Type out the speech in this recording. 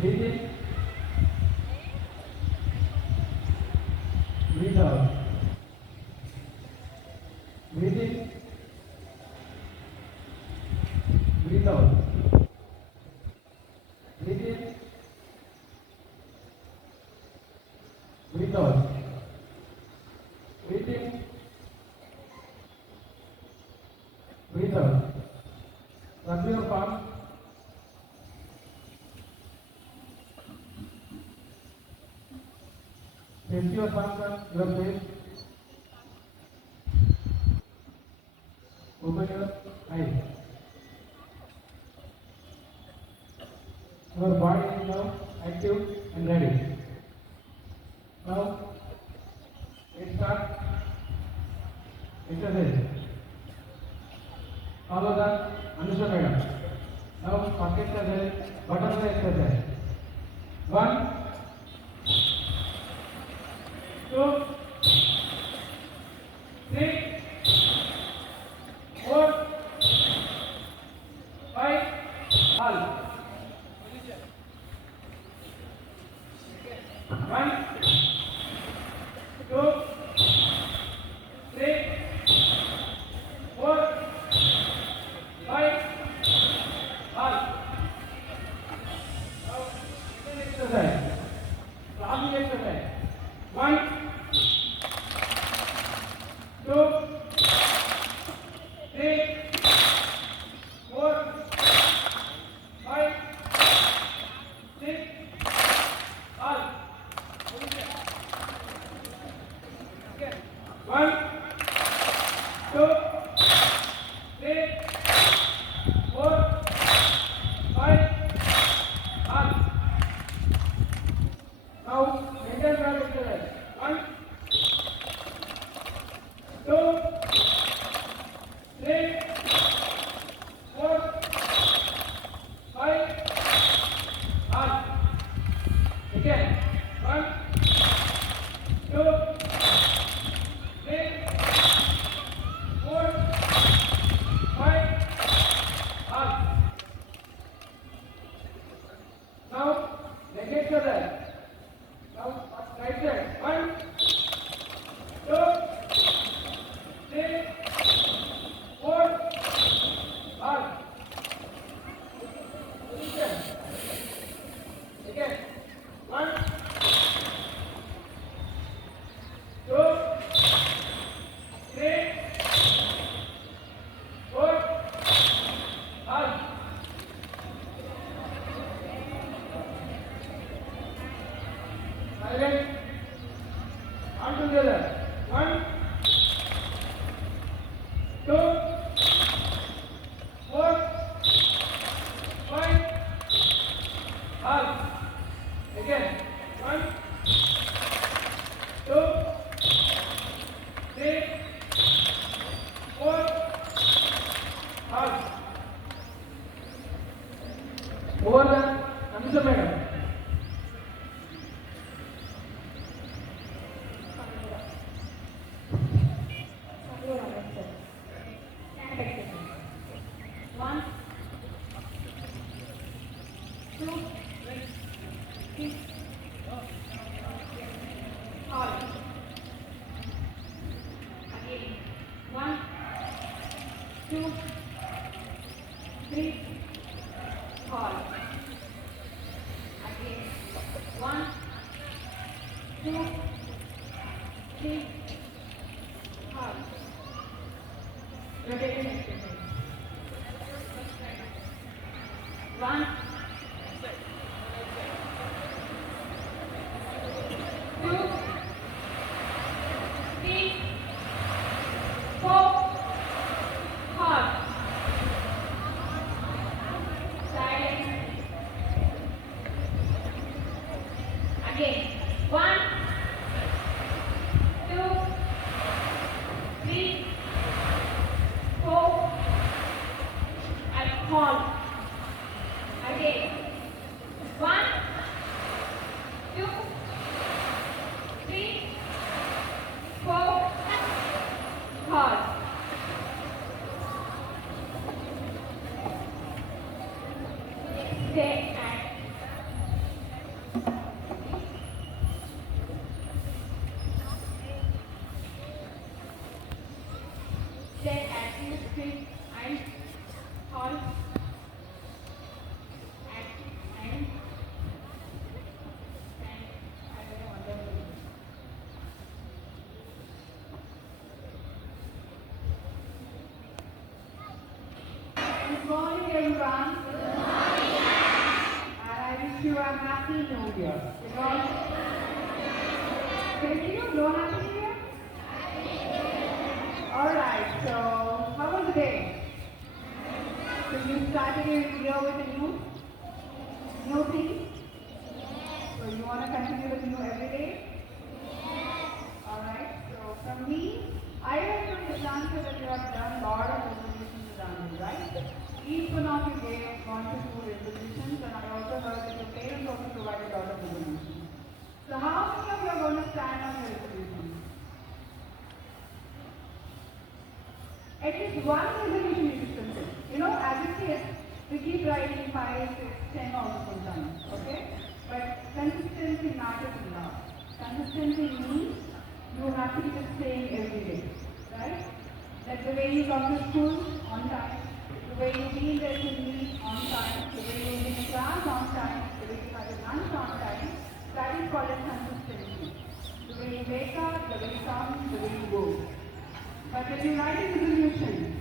Breathe in. Breathe out. Breathe in. Breathe out. Breathe in. Breathe out. Breathe in. Breathe out. Rub your palm. Place your palms on your face. Open your eyes. Your body is now active and ready. Now, let's start exercise. Follow the Anusha madam. Now, first exercise, butterfly exercise. 1, 2, 3, 4, 5, all. 1, 2, 3, 4, 5, all. Now, second exercise. Army exercise. 1, 2, 3, 4, 5, 6, all. 1, 2, 3, 4, 5, all. Now, mental grab exercise. 1, 2, 3, 4, 5, all. Again. 1, 2, 3, 4, 5, all. Now, leg exercise. Now, right side. 1, 2, 3, 4, all. Position. Again. 1, 2, 3, 4, all. Silent. All together. 1, 2, 4, 5, all. Again. 1, 2, 3, 4, all. Over the Anusha madam. One, two, three, all. Again. 1, 2, 3, all. Again. 1, 2, 3, all. Rotating exercise. 1, 2, 3, 4, hard. Silent. Again. 1, 2, 3, 4, and hold. Again. 1, 2, 3, 4, hold. Stay and everyone. And I wish you a happy new year. Because, thank you. No happy new year? Alright, so how was the day? So you started your year with a new thing? So you want to continue with new every day? Alright, so from me, I have from this answer that you have done a lot of resolutions around you, right? Each one of you gave 1 to 2 resolutions, and I also heard that your parents also provided a lot of resolutions. So how many of you are going to stand on your resolutions? At least one resolution you should consider. You know, as a kid, we keep writing 5, 6, 10 also sometimes, okay? But consistency matters a lot. Consistency means you have to be the same every day, right? Like the way you come to school on time, the way you be there to meet on time, the way you be in class on time, the way you have your lunch on time, that is called as consistency. The way you wake up, the way you come, the way you go. But when you write a resolution,